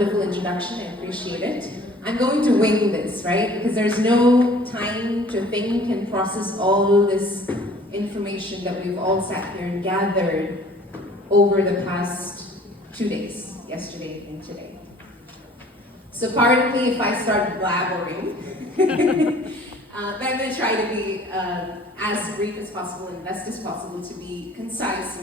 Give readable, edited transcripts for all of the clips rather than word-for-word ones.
wonderful introduction. I appreciate it. I'm going to wing this, right? Because there's no time to think and process all this information that we've all sat here and gathered over the past 2 days, yesterday and today. So pardon me if I start blabbering, but I'm going to try to be as brief as possible and best as possible to be concise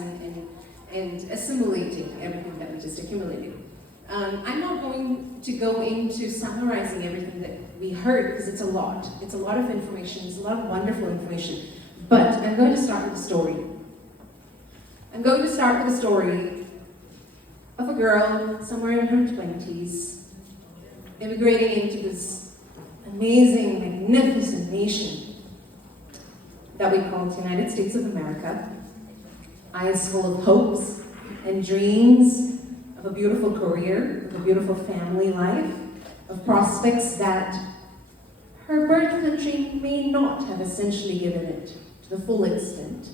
and assimilating everything that we just accumulated. I'm not going to go into summarizing everything that we heard because it's a lot. It's a lot of information, it's a lot of wonderful information. But I'm going to start with a story. I'm going to start with a story of a girl somewhere in her 20s immigrating into this amazing, magnificent nation that we call the United States of America. Eyes full of hopes and dreams of a beautiful career, of a beautiful family life, of prospects that her birth country may not have essentially given it to the full extent.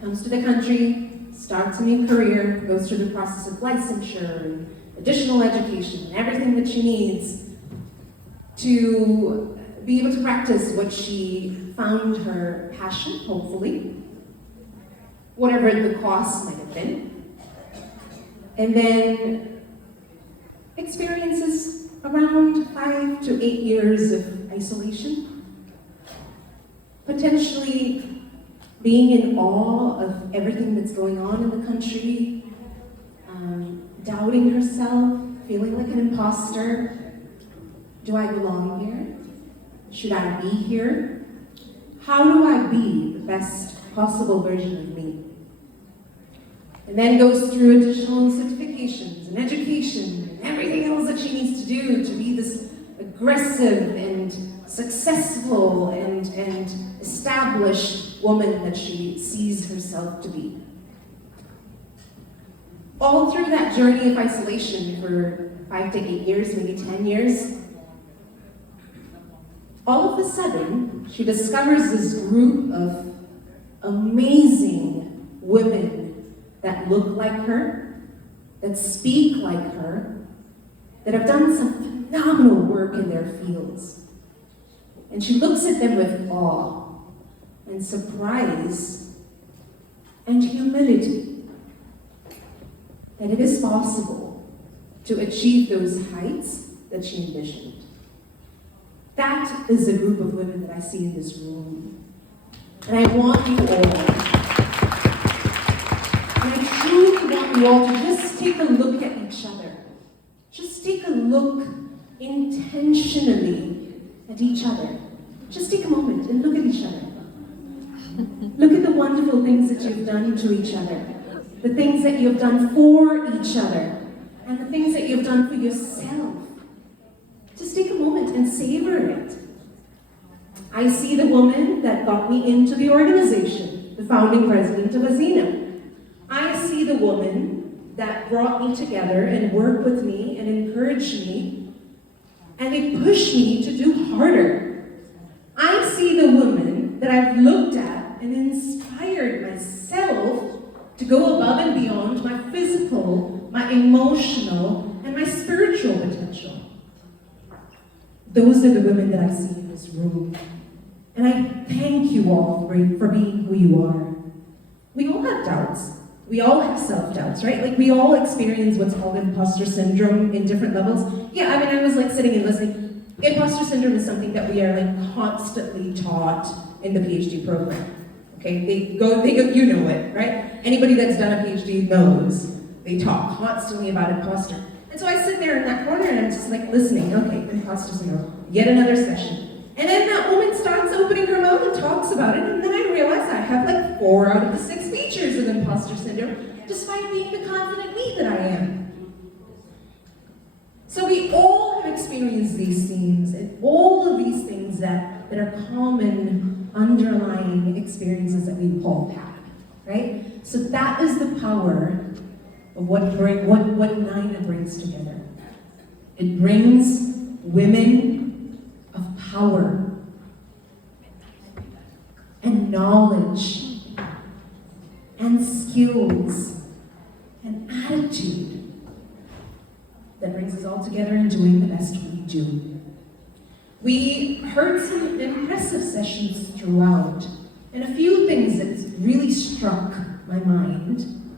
Comes to the country, starts a new career, goes through the process of licensure and additional education and everything that she needs to be able to practice what she found her passion, hopefully, whatever the cost might have been. And then experiences around 5 to 8 years of isolation, potentially being in awe of everything that's going on in the country, doubting herself, feeling like an imposter. Do I belong here? Should I be here? How do I be the best possible version of me? And then goes through additional certifications and education and everything else that she needs to do to be this aggressive and successful and established woman that she sees herself to be. All through that journey of isolation for 5 to 8 years, maybe 10 years, all of a sudden, she discovers this group of amazing women that look like her, that speak like her, that have done some phenomenal work in their fields. And she looks at them with awe and surprise and humility that it is possible to achieve those heights that she envisioned. That is the group of women that I see in this room. And I want you all, and I truly want you all to just take a look at each other. Just take a look intentionally at each other. Just take a moment and look at each other. Look at the wonderful things that you've done to each other, the things that you've done for each other, and the things that you've done for yourself. Just take a moment and savor it. I see the woman that got me into the organization, the founding president of NAINA. I see the woman that brought me together and worked with me and encouraged me, and they pushed me to do harder. I see the woman that I've looked at and inspired myself to go above and beyond my physical, my emotional, and my spiritual potential. Those are the women that I see in this room. And I thank you all for being who you are. We all have doubts. We all have self-doubts, right? Like, we all experience what's called imposter syndrome in different levels. Yeah, I mean, I was like sitting and listening. Imposter syndrome is something that we are like constantly taught in the PhD program. Okay, they go, you know it, right? Anybody that's done a PhD knows. They talk constantly about imposter. And so I sit there in that corner and I'm just like listening. Okay, imposter syndrome, yet another session. And then that woman starts opening her mouth and talks about it, and then I realize I have like 4 out of the 6 features of imposter syndrome, despite being the confident me that I am. So we all have experienced these themes, and all of these things that are common underlying experiences that we all have, right? So that is the power of what NAINA brings together. It brings women of power and knowledge and skills and attitude that brings us all together in doing the best we do. We heard some impressive sessions throughout, and a few things that really struck my mind.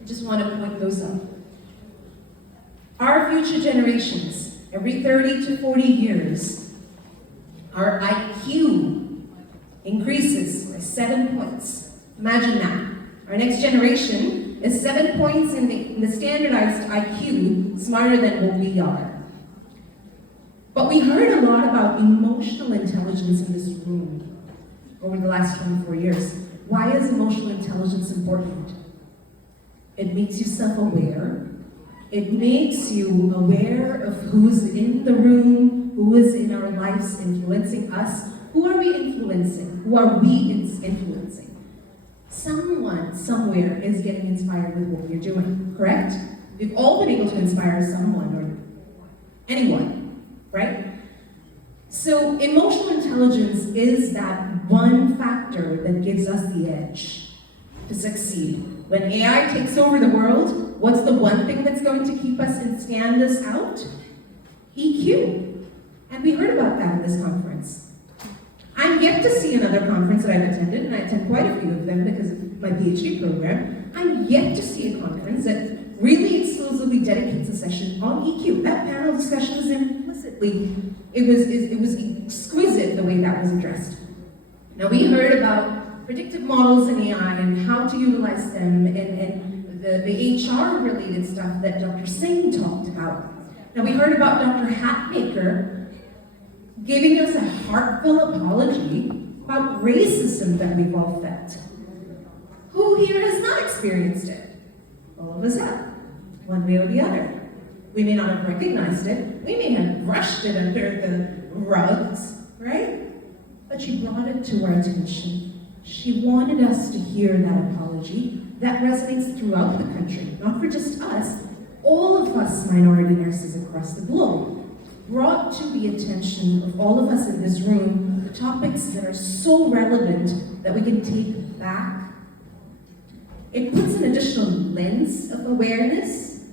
I just want to point those out. Our future generations, every 30 to 40 years, our IQ increases by 7 points. Imagine that. Our next generation is 7 points in the standardized IQ, smarter than what we are. But we heard a lot about emotional intelligence in this room over the last 24 years. Why is emotional intelligence important? It makes you self-aware. It makes you aware of who's in the room, who is in our lives influencing us. Who are we influencing? Who are we influencing? Someone, somewhere, is getting inspired with what we're doing, correct? We've all been able to inspire someone or anyone, right? So emotional intelligence is that one factor that gives us the edge to succeed. When AI takes over the world, what's the one thing that's going to keep us and stand us out? EQ. And we heard about that at this conference. I'm yet to see another conference that I've attended, and I attend quite a few of them because of my PhD program. I'm yet to see a conference that really exclusively dedicates a session on EQ. That panel discussion was implicitly, it was exquisite the way that was addressed. Now we heard about predictive models in AI and how to utilize them and the HR-related stuff that Dr. Singh talked about. Now we heard about Dr. Hatmaker giving us a heartfelt apology about racism that we've all felt. Who here has not experienced it? All of us have, one way or the other. We may not have recognized it. We may have brushed it under the rugs, right? But she brought it to our attention. She wanted us to hear that apology that resonates throughout the country, not for just us, all of us minority nurses across the globe, brought to the attention of all of us in this room the topics that are so relevant that we can take back. It puts an additional lens of awareness,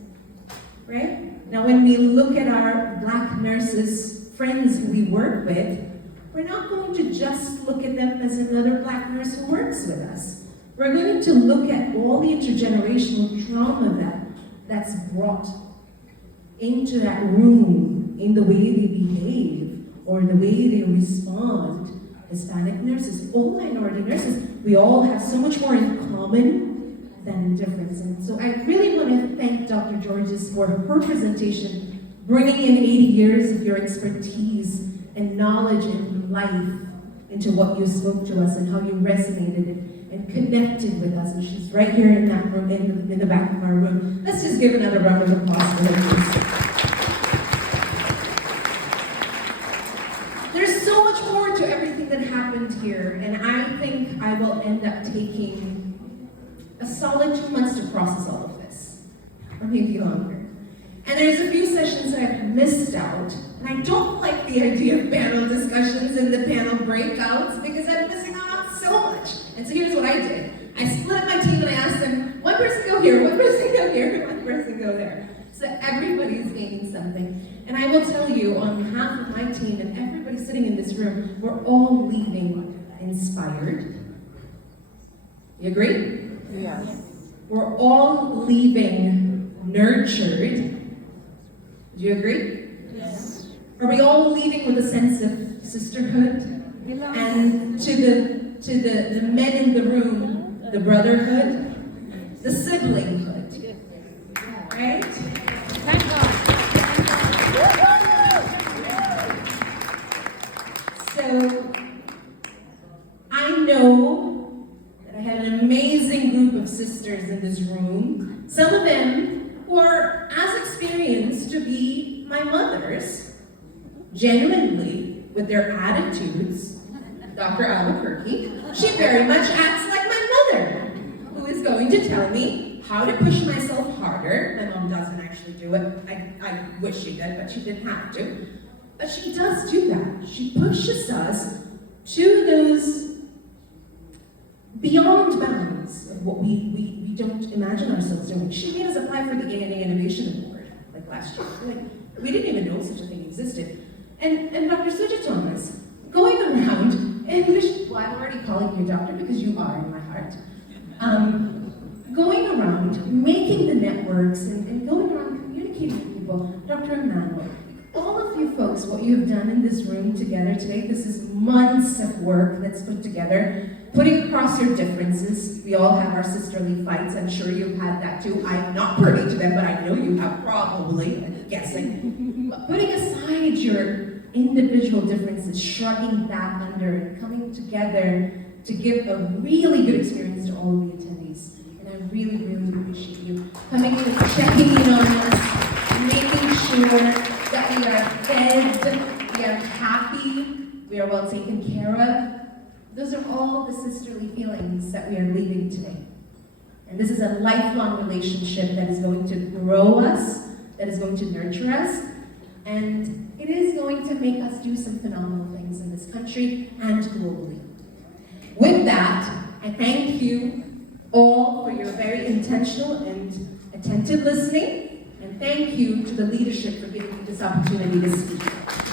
right? Now when we look at our Black nurses, friends who we work with, we're not going to just look at them as another Black nurse who works with us. We're going to look at all the intergenerational trauma that's brought into that room in the way they behave or the way they respond. Hispanic nurses, all minority nurses, we all have so much more in common than in difference. And so I really want to thank Dr. Georges for her presentation, bringing in 80 years of your expertise and knowledge and life into what you spoke to us and how you resonated and connected with us. And she's right here in that room, in the back of our room. Let's just give another round of applause for her, please. There's so much more to everything that happened here, and I think I will end up taking a solid 2 months to process all of this, or maybe longer. And there's a few sessions that I've missed out, and I don't like the idea of panel discussions and the panel breakouts because I'm missing out on so much. And so here's what I did. I split up my team and I asked them, one person go here, one person go here, one person go there. So everybody's gaining something. And I will tell you, on behalf of my team and everybody sitting in this room, we're all leaving inspired. You agree? Yes. We're all leaving nurtured. Do you agree? Yes. Are we all leaving with a sense of sisterhood? And to the men in the room, the brotherhood, the siblinghood, right? Thank God. So I know that I have an amazing group of sisters in this room. Some of them who are as experienced to be my mothers, genuinely, with their attitudes. Dr. Albuquerque, she very much acts like my mother, who is going to tell me how to push myself harder. My mom doesn't actually do it. I wish she did, but she didn't have to. But she does do that. She pushes us to those beyond bounds of what we don't imagine ourselves doing. She made us apply for the ANA Innovation Award like last year. We didn't even know such a thing existed. And Dr. Suja Thomas, going around, English, well, I'm already calling you doctor because you are in my heart. Going around, making the networks, and going around communicating with people. Dr. Emmanuel, all of you folks, what you have done in this room together today, this is months of work that's put together, putting across your differences. We all have our sisterly fights. I'm sure you've had that too. I'm not privy to them, but I know you have probably, I'm guessing. But putting aside your individual differences, shrugging that under, and coming together to give a really good experience to all of the attendees. And I really, really appreciate you coming in and checking in on us, making sure that we are fed, we are happy, we are well taken care of. Those are all the sisterly feelings that we are leaving today. And this is a lifelong relationship that is going to grow us, that is going to nurture us, and it is going to make us do some phenomenal things in this country and globally. With that, I thank you all for your very intentional and attentive listening, and thank you to the leadership for giving me this opportunity to speak.